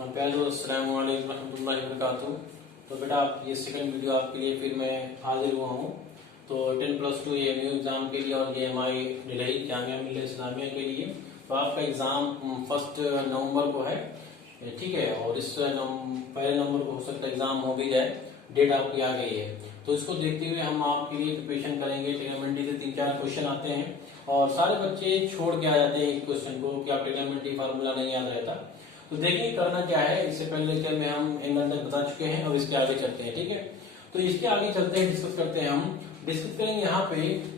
प्यारो अस्सलाम वालेकुम रहमतुल्लाहि व बरकातुहू। तो बेटा आप ये सेकंड वीडियो आपके लिए फिर मैं हाजिर हुआ हूँ। तो 10+2 AMU एग्जाम के लिए और JMI ढिलाई जामिया मिल्लिया इस्लामिया के लिए तो आपका एग्जाम 1 नवंबर को है, ठीक है। और इस पहले नंबर को हो सकता है एग्जाम हो भी जाए, डेट आपकी आ गई है। तो इसको देखते हुए हम आपके लिए प्रिपरेशन करेंगे। ट्रिग्नोमेट्री से 3-4 क्वेश्चन आते हैं और सारे बच्चे छोड़ के आ जाते हैं एक क्वेश्चन को कि आप ट्रिग्नोमेट्री फार्मूला नहीं याद रहता। तो देखिए करना क्या है, इससे पहले लेक्चर में हम एंगल तक बता चुके हैं, अब इसके आगे चलते हैं, ठीक है। तो इसके आगे चलते हैं, डिस्कस करते हैं। हम डिस्कस करेंगे यहाँ पे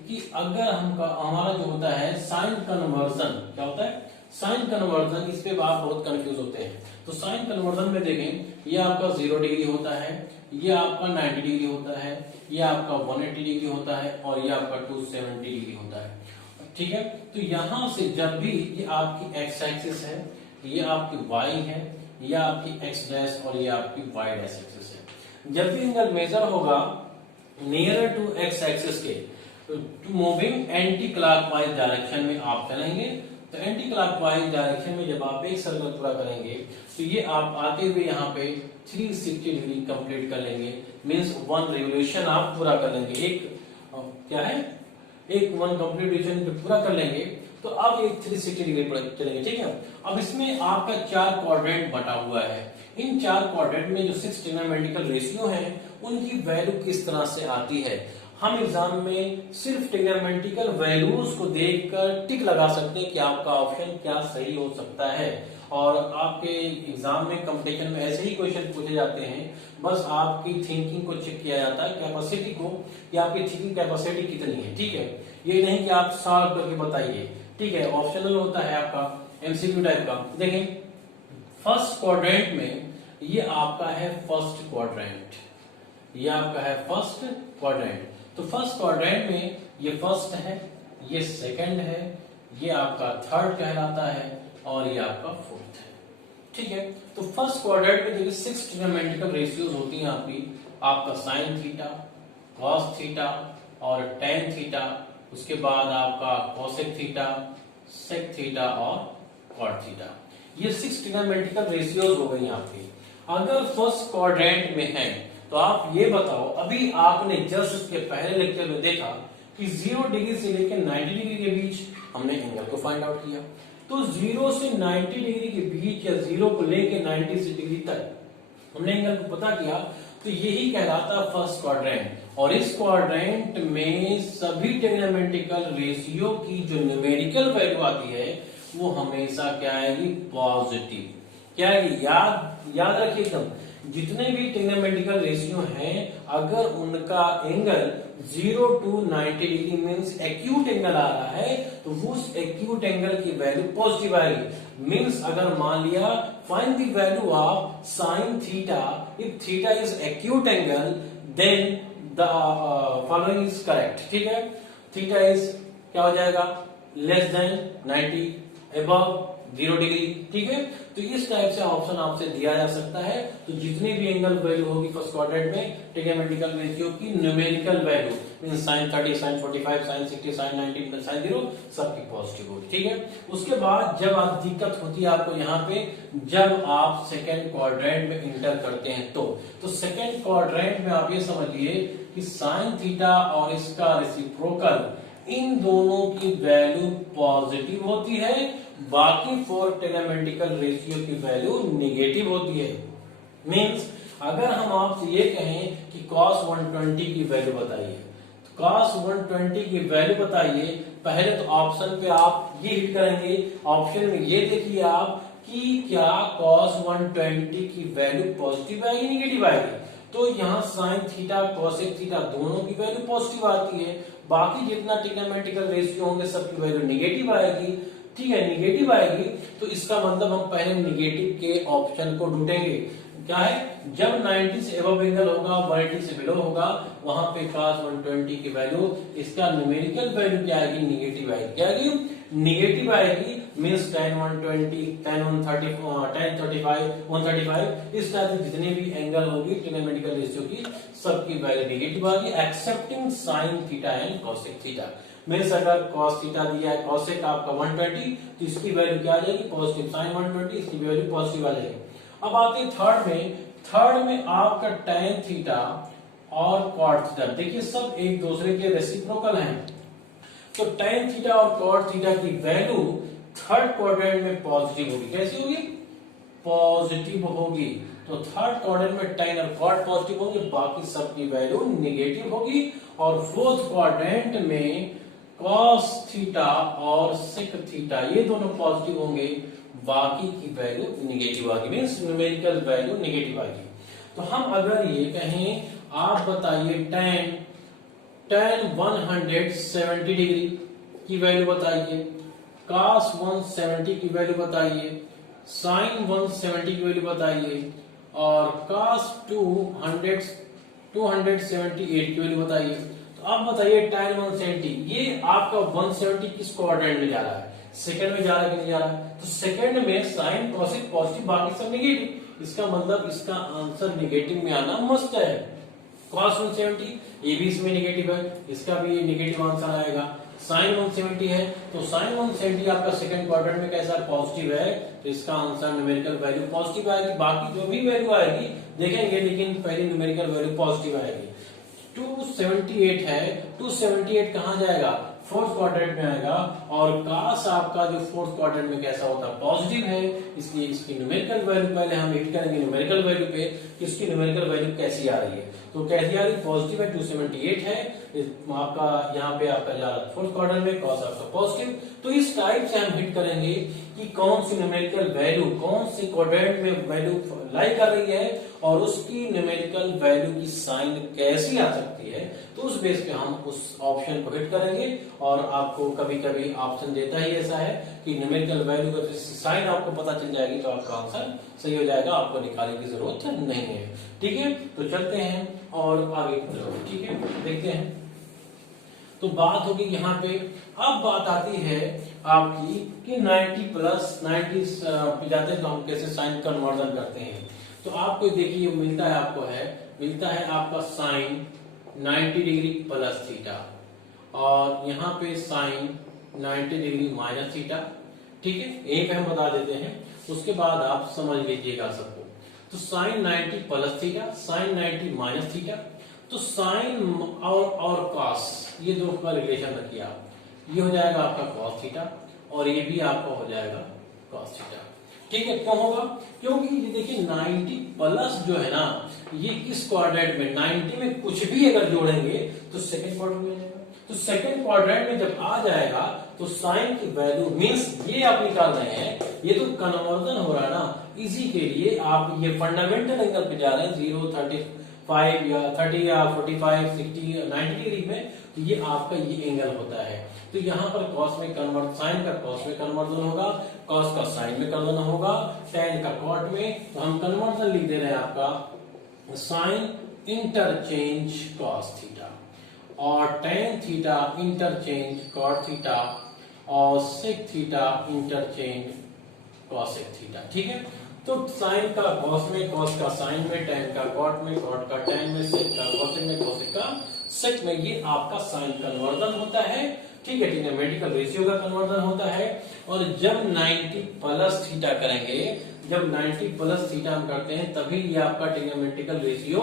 कि अगर हमारा जो होता है साइन कन्वर्जन, क्या होता है साइन कन्वर्जन, इस पे आप बहुत कंफ्यूज होते हैं। तो साइन कन्वर्जन में देखें, ये आपका 0 डिग्री होता है, ये आपका 90 डिग्री होता है, ये आपका 180 डिग्री होता है और ये आपका 270 डिग्री होता है, ठीक है। तो यहां से जब भी ये आपकी एक्स एक्सिस है, ये आपकी y है, ये आपकी x डैश और ये आपकी y डैश एक्सिस है। जब भी एंगल मेजर होगा नियर टू x एक्सिस के, तो मूविंग एंटी क्लॉकवाइज डायरेक्शन में आप चलेंगे। तो एंटी क्लॉकवाइज डायरेक्शन में जब आप एक सर्कल पूरा करेंगे तो ये आप आते हुए यहाँ पे 360 डिग्री कंप्लीट कर लेंगे, मींस 1 रिवोल्यूशन आप पूरा कर लेंगे। क्या है, एक 1 कंप्लीट रिवोल्यूशन पूरा कर लेंगे तो अब एक 360 डिग्री पर चलेंगे, ठीक है। अब इसमें आपका 4 क्वाड्रेंट बटा हुआ है। इन 4 क्वाड्रेंट में जो 6 ट्रिग्नोमेट्रिकल रेशियो हैं उनकी वैल्यू किस तरह से आती है। हम एग्जाम में सिर्फ ट्रिग्नोमेट्रिकल वैल्यूज को देखकर टिक लगा सकते हैं कि आपका ऑप्शन क्या सही हो सकता है। और आपके एग्जाम में कंपटीशन में ऐसे ही क्वेश्चन पूछे जाते हैं, बस आपकी थिंकिंग को चेक किया जाता है, कैपेसिटी को, कि आपकी थिंकिंग कैपेसिटी कितनी है, ठीक है। ये नहीं कि आप सॉल्व करके बताइए, ठीक है। ऑप्शनल होता है आपका एमसीक्यू टाइप का। देखें फर्स्ट क्वाड्रेंट में ये आपका है फर्स्ट क्वाड्रेंट, ये आपका है फर्स्ट क्वाड्रेंट। तो फर्स्ट क्वाड्रेंट में ये फर्स्ट है, ये सेकंड है, ये आपका थर्ड कहलाता है और ये आपका फोर्थ है, ठीक है। तो फर्स्ट क्वाड्रेंट में देखिए 6 ट्रिग्नोमेट्रिकल रेशियोज होती हैं आपका साइन थीटा, कॉस थीटा और टेन थीटा, उसके बाद आपका कोसेक थीटा, सेक थीटा और कॉट थीटा। ये 6 ट्रिग्नोमेट्रिकल रेशियोज हो गई आपकी। अगर फर्स्ट क्वाड्रेंट में है तो आप ये बताओ, अभी आपने जस्ट उसके पहले लेक्चर में देखा कि 0 डिग्री से लेकर 90 डिग्री के बीच हमने एंगल को फाइंड आउट किया। तो 0 से 90 डिग्री के बीच या 0 को लेकर 90 डिग्री तक हमने एंगल को पता किया, तो यही कहलाता है फर्स्ट क्वाड्रेंट। और इस क्वाड्रेंट में सभी ट्रिग्नोमेट्रिकल रेशियो की जो न्यूमेरिकल वैल्यू आती है वो हमेशा क्या आएगी, पॉजिटिव। क्या आएगी, याद रखिए एकदम, जितने भी ट्रिग्नोमेट्रिकल रेशियो हैं अगर उनका angle 0 to 90 degree means acute angle आ रहा है तो उस एक्यूट एंगल की वैल्यू पॉजिटिव आएगी। मींस अगर मान लिया find the value of sine theta if theta is acute angle then the following is correct, ठीक है। थीटा इज क्या हो जाएगा, लेस देन 90, अबव 0 डिग्री, ठीक है। तो इस टाइप से ऑप्शन आपसे दिया जा सकता है। तो जितनी भी एंगल वैल्यू होगी फर्स्ट क्वाड्रेंट में ट्रिग्नोमेट्रिकल रेशियो की numerical value means sin 30, sin 45, sin 60, sin 90, sin 0 सबकी पॉजिटिव होगी, ठीक है। उसके बाद जब आप दिक्कत होती है आपको यहाँ पे, जब आप सेकेंड क्वाड्रेंट में इंटर करते हैं तो सेकेंड क्वाड्रेंट में आप ये समझिए कि साइन थीटा और इसका रेसिप्रोकल इन दोनों की वैल्यू पॉजिटिव होती है, बाकी 4 ट्रिग्नोमेट्रिकल रेशियो की वैल्यू नेगेटिव होती है। मींस अगर हम आपसे ये कहें कि cos 120 की वैल्यू बताइए, तो cos 120 की वैल्यू बताइए, पहले तो ऑप्शन पे आप ये हिट करेंगे, ऑप्शन में ये देखिए आप कि क्या cos 120 की वैल्यू पॉजिटिव आएगी नेगेटिव आएगी। तो यहाँ साइन थीटा कोसेक थीटा दोनों की वैल्यू पॉजिटिव आती है, बाकी जितना ट्रिग्नोमेट्रिकल रेशियो होंगे सबकी वैल्यू नेगेटिव आएगी, ठीक है। नेगेटिव आएगी तो इसका मतलब हम पहले नेगेटिव के ऑप्शन को ढूंढेंगे। क्या है, जब 90 से अबव एंगल होगा 180 से बिलो होगा वहां पे cos 120 की वैल्यू, इसका न्यूमेरिकल वैल्यू क्या आएगी, नेगेटिव आएगी। क्या आएगी, नेगेटिव आएगी। मींस tan 120, tan 130, tan 35, 135 इस टाइप की जितने भी एंगल होगी ट्रिग्नोमेट्रिकल रेशियो की सबकी वैल्यू नेगेटिव आएगी accepting sin theta and cosec theta. Means अगर cos थीटा दिया है, cosec आपका 120 तो इसकी वैल्यू क्या आ जाएगी, पॉजिटिव। sin 120 इसकी वैल्यू पॉजिटिव आ जाएगी। अब आते हैं थर्ड में। थर्ड में आपका tan थीटा और cot थीटा, देखिए सब एक दूसरे के रेसिप्रोकल हैं। तो tan थीटा और cot थीटा की वैल्यू थर्ड क्वाड्रेंट में पॉजिटिव होगी। कैसी होगी? पॉजिटिव होगी। तो थर्ड क्वाड्रेंट में tan और cot पॉजिटिव होंगे, बाकी सब की वैल्यू निगेटिव होगी। और फोर्थ क्वाड्रेंट में cos थीटा और sec थीटा ये दोनों पॉजिटिव होंगे, बाकी की वैल्यू निगेटिव आएगी, मींस न्यूमेरिकल वैल्यू निगेटिव आएगी। तो हम अगर ये कहें, आप बताइए tan 170 डिग्री की वैल्यू बताइए, cos 170 की वैल्यू बताइए, sin 170 की वैल्यू बताइए, और cos 278 की वैल्यू बताइए। तो अब बताइए tan 170, ये आपका 170 किस क्वाड्रेंट में जा रहा है? सेकंड में जा रहा है कि नहीं जा रहा है? तो सेकंड में sin cosec पॉजिटिव, बाकी सब नेगेटिव। इसका मतलब इसका आंसर नेगेटिव में आना मस्ट है। cos 170 ये भी इसमें नेगेटिव है, इसका भी नेगेटिव आंसर आएगा। sin 170 है तो sin 170 आपका सेकंड क्वाड्रेंट में कैसा पॉजिटिव है, तो इसका आंसर न्यूमेरिकल वैल्यू पॉजिटिव आएगी। बाकी जो भी वैल्यू आएगी देखेंगे, लेकिन पहले न्यूमेरिकल वैल्यू पॉजिटिव आएगी। 278 है, 278 कहां जाएगा? फोर्थ क्वाड्रेंट में आएगा। और cos आपका जो फोर्थ क्वाड्रेंट में कैसा होता है? पॉजिटिव है, इसलिए इसकी न्यूमेरिकल वैल्यू पहले हम हिट करेंगे न्यूमेरिकल वैल्यू पे, इसकी न्यूमेरिकल वैल्यू कैसी आ रही है। तो कैसी आ रही? पॉजिटिव है, 278 है आपका, यहाँ पे आपका जा रहा है फोर्थ क्वाड्रेंट में, cos आपका पॉजिटिव। तो इस टाइप से हम हिट करेंगे कि कौन सी न्यूमेरिकल वैल्यू कौन सी क्वाड्रेंट में वैल्यू लाई कर रही है और उसकी न्यूमेरिकल वैल्यू की साइन कैसी आ सकती है। तो उस बेस पे हम उस ऑप्शन को हिट करेंगे। और आपको कभी कभी ऑप्शन देता ही ऐसा है कि न्यूमेरिकल वैल्यू का साइन आपको पता चल जाएगी तो आपका आंसर सही हो जाएगा, आपको निकालने की जरूरत नहीं है। ठीक है, तो चलते हैं और आगे। ठीक है, देखते हैं। तो बात होगी यहाँ पे। अब बात आती है आपकी कि 90 प्लस 90 पे जाते हैं तो हम कैसे साइन कन्वर्जन करते हैं। तो आपको देखिए मिलता है आपका साइन 90 डिग्री प्लस थीटा, और यहाँ पे साइन 90 डिग्री माइनस थीटा। ठीक है, एक हम बता देते हैं, उसके बाद आप समझ लीजिएगा सबको। तो sine 90 plus theta, sine 90 minus theta. तो साइन और कॉस ये दो का रिलेशन रखिए आप, ये हो जाएगा आपका कॉस थीटा और ये भी आपका हो जाएगा कॉस थीटा। ठीक है, क्यों होगा? क्योंकि ये देखिए 90 प्लस जो है ना, ये किस क्वाड्रेंट में, 90 में कुछ भी अगर जोड़ेंगे तो सेकंड क्वाड्रेंट में जाएगा। तो सेकंड क्वाड्रेंट में जब आ जाएगा तो साइन की वैल्यू मींस ये आप निकाल रहे हैं, ये तो कन्वर्जन हो रहा है ना, इसी के लिए आप ये फंडामेंटल एंगल पे जा रहे हैं 0, 35 या 30 या 45, 60, 90 डिग्री में, तो ये आपका ये एंगल होता है। तो यहाँ पर कॉस में कन्वर्ट, साइन का कॉस में कन्वर्जन होगा, कॉस का साइन में कन्वर्जन होगा, टैन का कॉट में। तो हम कन्वर्जन लिख दे रहे हैं आपका साइन इंटरचेंज कॉस थीटा, और tan theta interchange cot theta, और sec theta interchange cosec theta. ठीक है, तो साइन का कॉस में, कॉस का साइन में, टैन का कॉट में, कॉट का टैन में, सेक का कॉसेक में, कॉसेक का सेक में, ये आपका साइन कन्वर्जन होता है। ठीक है, ट्रिग्नोमेट्रिकल रेशियो का कन्वर्जन होता है। और जब 90 प्लस थीटा करेंगे, जब 90 प्लस थीटा हम करते हैं तभी ये आपका ट्रिग्नोमेट्रिकल रेशियो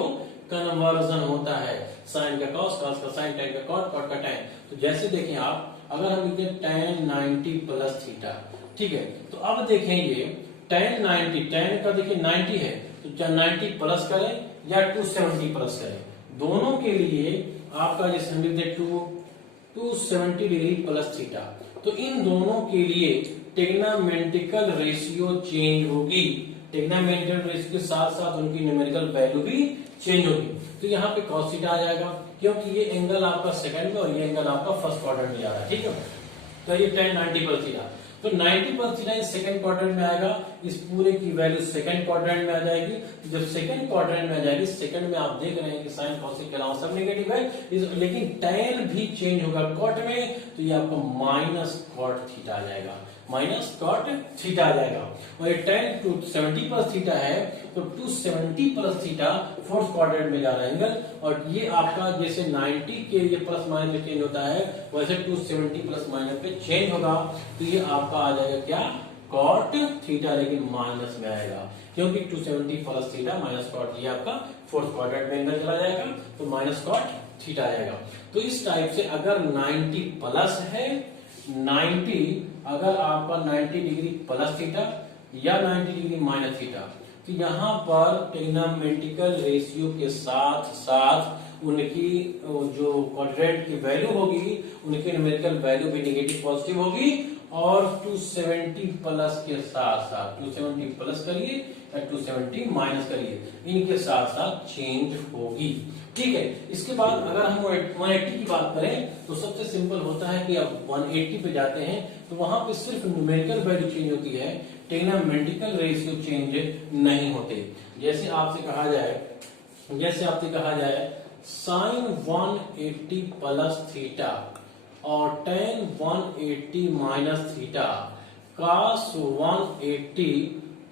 कन्वर्जन होता है। साइन का कॉस, कॉस का साइन, टैन का कॉट, कॉट का टैन। तो जैसे देखें आप, अगर हम लिखते हैं टैन 90 प्लस थीटा, ठीक है, तो अब देखें ये टैन 90, टैन का देखिए 90 है, तो चाहे 90 प्लस करें या 270 प्लस करें, दोनों के लिए आपका जैसे हम लिखते 270 डिग्री प्लस थीटा, तो इन दोनों के लिए ट्रिग्नोमेट्रिकल रेशियो चेंज होगी। ट्रिग्नोमेट्रिकल रेशियो के साथ साथ उनकी न्यूमेरिकल वैल्यू भी चेंज होगी। तो यहाँ पे cos थीटा आ जाएगा, क्योंकि ये एंगल आपका सेकंड में और ये एंगल आपका फर्स्ट क्वाड्रेंट में जा रहा है। ठीक है, तो ये tan 90 प्लस थीटा, तो 90 प्लस थीटा इस सेकंड क्वाड्रेंट में आएगा, इस पूरे की वैल्यू सेकंड क्वाड्रेंट में आ जाएगी। तो जब सेकंड क्वाड्रेंट में आ जाएगी, सेकंड में आप देख रहे हैं कि साइन कॉसेक के अलावा सब नेगेटिव है, लेकिन tan भी चेंज होगा कॉट में, तो ये आपको माइनस कॉट थीटा आ जाएगा, माइनस कॉट थीटा आ जाएगा। और ये tan 270 प्लस थीटा है, तो 270 प्लस थीटा फोर्थ क्वाड्रेंट में जा रहा है एंगल, और ये आपका जैसे 90 के लिए प्लस माइनस में चेंज होता है, वैसे 270 प्लस माइनस पे चेंज होगा। तो ये आपका आ जाएगा क्या, कॉट थीटा, लेकिन माइनस में आएगा क्योंकि 270 प्लस थीटा माइनस कॉट, ये आपका फोर्थ क्वाड्रेंट में एंगल चला जाएगा तो माइनस कॉट थीटा आएगा। तो इस टाइप से अगर 90 प्लस है, 90 अगर आपका 90 डिग्री प्लस थीटा या 90 डिग्री माइनस थीटा, तो यहाँ पर ट्रिग्नोमेट्रिकल रेशियो के साथ साथ उनकी जो क्वाड्रेंट की वैल्यू होगी, उनकी न्यूमेरिकल वैल्यू भी नेगेटिव पॉजिटिव होगी, और 270 प्लस के साथ साथ 270 प्लस करिए या 270 माइनस करिए, इनके साथ साथ चेंज होगी। ठीक है, इसके बाद अगर हम 180 की बात करें तो सबसे सिंपल होता है कि अब 180 पे जाते हैं तो वहां पे सिर्फ न्यूमेरिकल वैल्यू चेंज होती है, ट्रिग्नोमेट्रिकल रेशियो चेंज नहीं होते। जैसे आपसे कहा जाए साइन 180 प्लस थीटा और ten 180 minus theta, cos 180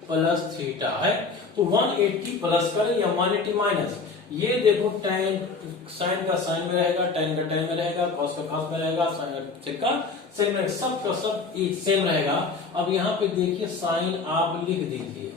plus theta है, तो 180 प्लस करें या 180 माइनस, ये देखो टेन साइन का साइन में रहेगा, टेन का टेन में रहेगा, कॉस का कॉस में रहेगा, साइन का सेम रहेगा, सब का सब एक सेम रहेगा। अब यहाँ पे देखिए साइन आप लिख दीजिए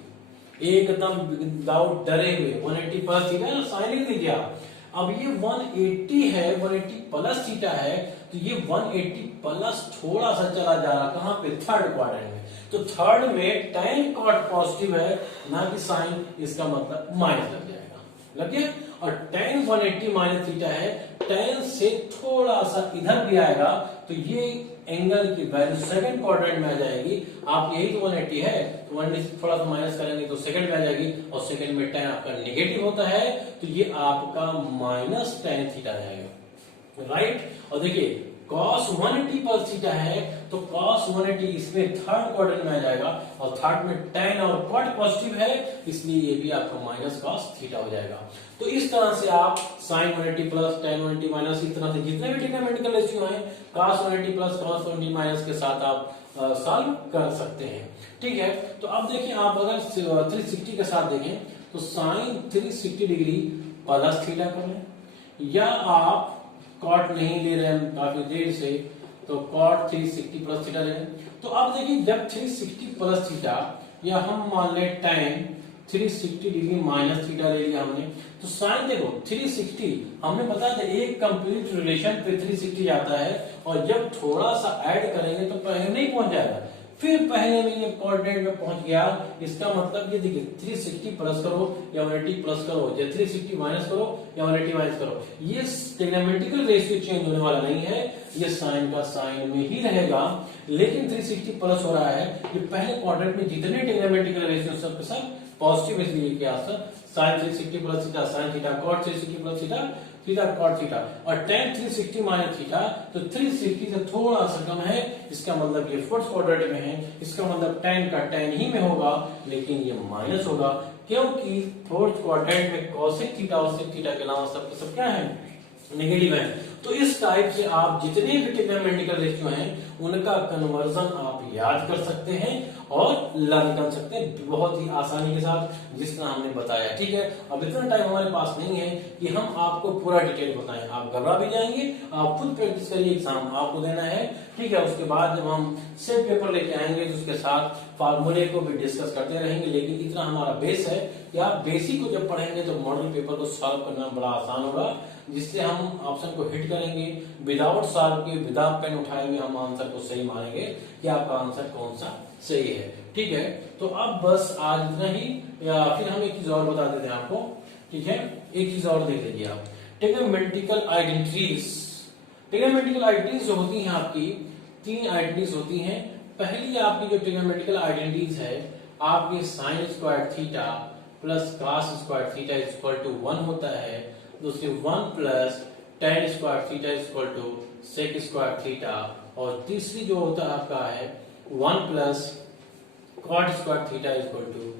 एकदम विदाउट डरे हुए, 180 प्लस थीटा है, साइन लिख दीजिए आप। अब ये 180 है, 180 प्लस थीटा है, तो ये 180 प्लस थोड़ा सा चला जा रहा, कहां पे, थर्ड क्वाड्रेंट में, तो थर्ड में टेन कॉट पॉजिटिव है ना कि साइन, इसका मतलब माइनस लग जाएगा, लग गया। और टेन 180 माइनस थीटा है, टेन से थोड़ा सा इधर भी आएगा तो ये एंगल की वैल्यू सेकंड क्वाड्रेंट में आ जाएगी। आप यही तो 180 है, तो 180 से थोड़ा सा माइनस करेंगे तो सेकंड में आ जाएगी, और सेकंड में टेन आपका नेगेटिव होता है तो ये आपका माइनस टेन थीटा जाएगा, राइट। और देखिए cos 180 प्लस थीटा है तो cos 180 इसमें थर्ड क्वाड्रेंट में आ जाएगा, और थर्ड में टेन और कॉट पॉजिटिव है, इसलिए ये भी आपका माइनस cos थीटा हो जाएगा। तो इस तरह से आप sin 180 प्लस tan 180 माइनस, इस तरह से जितने भी ट्रिग्नोमेट्रिकल रेशियो हैं cos 180 प्लस cos 180 माइनस के साथ आप सॉल्व कर सकते हैं। ठीक है, तो अब देखिए आप अगर 360 के साथ देखें तो sin 360 डिग्री प्लस थीटा कर लें, या आप कॉट नहीं ले रहे हैं काफी देर से तो कॉट 360 प्लस थीटा ले लें। तो अब देखिए जब 360 प्लस थीटा या हम मान लें tan 360 डिग्री माइनस थीटा ले लिया हमने, तो साइन देखो 360 हमने बताया था एक कंप्लीट रिलेशन पे 360 जाता है, और जब थोड़ा सा ऐड करेंगे तो पहले नहीं पहुंच जाएगा, फिर पहले में ये कोऑर्डिनेट में पहुंच गया। इसका मतलब ये देखिए 360 प्लस करो या 180 प्लस करो या 360 माइनस करो या 180 माइनस करो, ये ट्रिग्नोमेट्रिकल रेशियो चेंज होने वाला नहीं है, ये साइन का साइन में ही रहेगा। लेकिन 360 प्लस हो रहा है, ये पहले क्वाड्रेंट में जितने ट्रिग्नोमेट्रिकल रेशियो सब के सब पॉजिटिव, इसलिए क्या sine 360 plus theta sine theta, cot 360 plus theta theta cot theta, और tan 360 माइनस थीटा, तो 360 से थोड़ा सा कम है, इसका मतलब ये फोर्थ क्वाड्रेंट में है, इसका मतलब tan का tan ही में होगा, लेकिन ये माइनस होगा क्योंकि फोर्थ क्वाड्रेंट में cosec थीटा और sec थीटा के अलावा सब क्या है, नेगेटिव है। तो इस टाइप से आप जितने भी ट्रिग्नोमेट्रिकल रेशियो हैं उनका कन्वर्जन आप याद कर सकते हैं और लर्न कर सकते हैं बहुत ही आसानी के साथ, जिस तरह हमने बताया। ठीक है, अब इतना टाइम हमारे पास नहीं है कि हम आपको पूरा डिटेल बताएं, आप घबरा भी जाएंगे, आप खुद प्रैक्टिस करिए, एग्जाम आपको देना है। ठीक है, उसके बाद जब हम सेट पेपर लेके आएंगे तो उसके साथ फार्मूले को भी डिस्कस करते रहेंगे, लेकिन इतना हमारा बेस है कि आप बेसिक को जब पढ़ेंगे तो मॉडल पेपर को सॉल्व करना बड़ा आसान होगा, जिससे हम ऑप्शन को हिट करेंगे विदाउट सॉल्व के, विदाउट पेन उठाए हुए हम आंसर को सही मानेंगे कि आपका आंसर कौन सा सही है। ठीक है, तो अब बस आज इतना ही, या फिर हम एक चीज और बता देते हैं आपको। ठीक है, एक चीज और देख लीजिए आप, ट्रिग्नोमेट्रिकल आइडेंटिटीज। ट्रिग्नोमेट्रिकल आइडेंटिटीज जो होती हैं आपकी, तीन आइडेंटिटीज होती हैं। पहली आपकी जो ट्रिग्नोमेट्रिकल आइडेंटिटीज है आपकी sine square theta plus cos square theta equal to 1 होता है, दूसरी 1 plus tan square theta equal to sec square theta, और तीसरी जो होता है आपका है 1 plus cot square theta equal to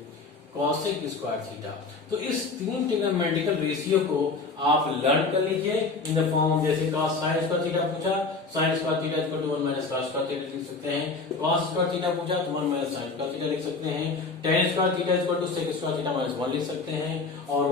cosec square theta. तो इस तीन ट्रिग्नोमेट्रिकल रेशियो को आप लर्न कर लीजिए इन द फॉर्म, जैसे cos sin स्क्वायर थीटा पूछा, sin square theta equal to 1 minus cos square theta लिख सकते हैं। cos स्क्वायर थीटा पूछा तो 1 माइनस sin स्क्वायर थीटा लिख सकते हैं। tan square theta equal to sec square theta minus 1 लिख सकते हैं, और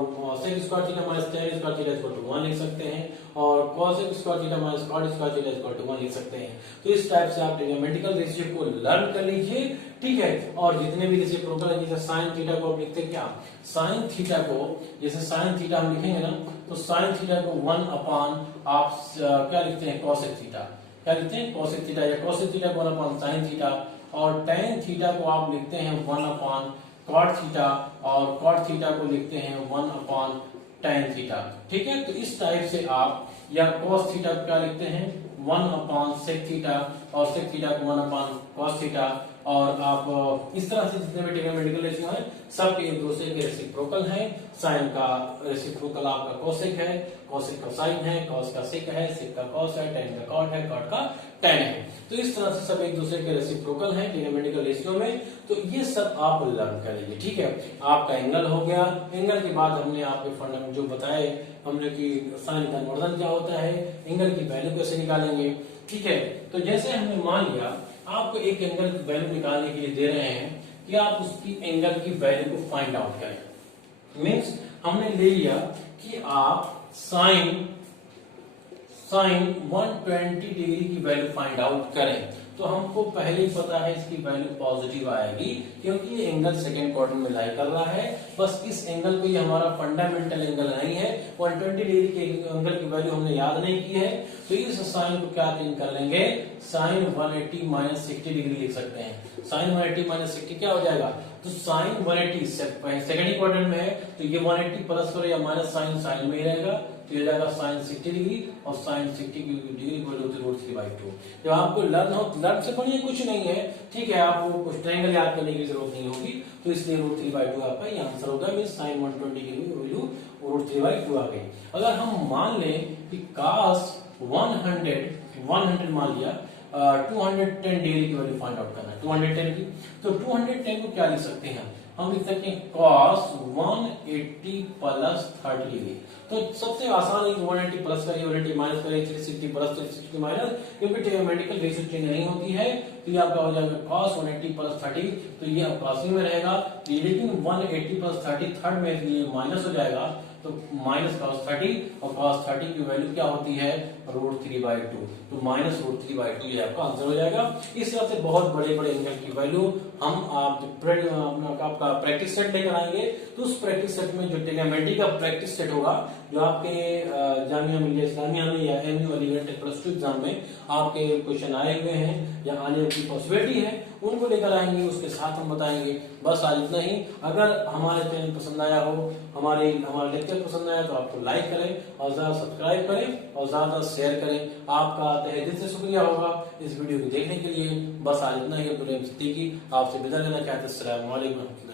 sec square theta minus tan square theta equal to 1 लिख सकते हैं, और cos square theta minus cot square theta equal to 1 लिख सकते हैं। तो इस टाइप से आप ट्रिग्नोमेट्रिकल रेशियो को लर्न कर लीजिए, ठीक है। और जितने भी रेसिप्रोकल है, जैसे sin थीटा को आप लिखते हैं क्या, sin थीटा को, जैसे sin थीटा हम लिखेंगे ना, तो sin थीटा को 1 अपॉन आप क्या लिखते हैं, cosec थीटा, क्या लिखते हैं, cosec थीटा, या cosec थीटा को 1 अपॉन sin थीटा, और tan थीटा को आप लिखते हैं 1 अपॉन cot थीटा, और cot थीटा को लिखते हैं 1 अपॉन tan थीटा, ठीक है। तो इस टाइप से आप, या cos थीटा को क्या लिखते हैं 1 अपॉन sec थीटा, और sec थीटा को 1 अपॉन cos थीटा, और आप इस तरह से जितने भी ट्रिग्नोमेट्रिकल रेशियो है सब एक दूसरे के रेसिप्रोकल हैं। साइन का रेसिप्रोकल आपका कोसेक है, कोसेक का साइन है, कॉस का सेक है, सेक का कॉस है, टेन का कॉट है, कॉट का टेन है। तो इस तरह से सब एक दूसरे के रेसिप्रोकल हैं ट्रिग्नोमेट्रिकल रेशियो में। तो ये सब आप लर्न करेंगे, ठीक है। आपका एंगल हो गया, एंगल के बाद हमने आपके फंडामेंट जो बताए हमने कि साइन का इन्वर्जन क्या होता है, एंगल की वैल्यू कैसे निकालेंगे, ठीक है। तो जैसे हमने मान लिया आपको एक एंगल की वैल्यू निकालने के लिए दे रहे हैं कि आप उसकी एंगल की वैल्यू को फाइंड आउट करें। मींस हमने ले लिया कि आप साइन 120 डिग्री की वैल्यू फाइंड आउट करें, तो हमको पहले ही पता है इसकी वैल्यू पॉजिटिव आएगी, क्योंकि ये एंगल सेकंड क्वाड्रेंट में लाई कर रहा है। बस इस एंगल को, ये हमारा फंडामेंटल एंगल नहीं है, 120 डिग्री के एंगल की वैल्यू हमने याद नहीं की है, तो इस साइन को क्या चेंज कर लेंगे, साइन 180 माइनस 60 डिग्री लिख सकते हैं। साइन 180 माइनस 60 क्या हो जाएगा, तो साइन 180 सेकंड क्वाड्रेंट में है, तो ये 180 प्लस करो या माइनस साइन में ही रहेगा, तो ये जाएगा साइन 60 डिग्री, और साइन 60 डिग्री इक्वल होती है √3/2। जब आपको लर्न से बढ़िया कुछ नहीं है, ठीक है, आपको कुछ ट्रायंगल याद करने की जरूरत नहीं होगी, तो इसलिए √3/2 आपका ये आंसर होगा। मींस साइन 120 की वैल्यू √3/2 आ गई। अगर हम मान लें कि cos 100 मान लिया, 210 डिग्री की वैल्यू फाइंड आउट करना है, 210 की, तो 210 को क्या लिख सकते हैं, हम लिख सकते हैं cos 180 प्लस 30 डिग्री। तो सबसे आसान है 180 प्लस करिए, 180 माइनस करिए, 360 प्लस 360 माइनस, क्योंकि ट्रिग्नोमेट्रिकल रेशियो चेंज नहीं होती है, तो ये आपका हो जाएगा cos 180 प्लस 30, तो ये अब क्रॉसिंग में रहेगा, लेकिन 180 प्लस 30 थर्ड में ये माइनस हो जाएगा, तो माइनस cos 30, और cos 30 की वैल्यू क्या होती है √3/2, तो माइनस √3/2 ये आपका आंसर हो जाएगा। इस तरह से बहुत बड़े बड़े एंगल की वैल्यू हम आपका प्रैक्टिस सेट लेकर आएंगे, तो उस प्रैक्टिस सेट में जो ट्रिग्नोमेट्री का प्रैक्टिस सेट होगा, जो आपके जामिया मिलिया इस्लामिया में या एमयू अलीगढ़ टेक +2 एग्जाम में आपके क्वेश्चन आए हुए हैं या आने की पॉसिबिलिटी है, उनको लेकर आएंगे, उसके साथ हम बताएंगे। बस आज इतना ही। अगर हमारे चैनल पसंद आया हो, हमारे लेक्चर पसंद आया, तो आपको लाइक करें और ज्यादा सब्सक्राइब करें और ज्यादा शेयर करें। आपका तहे दिल से शुक्रिया होगा इस वीडियो को देखने के लिए। बस आज इतना ही। अब्दुल रहीम सिद्दीकी आपसे विदा लेना चाहते हैं। अस्सलाम वालेकुम।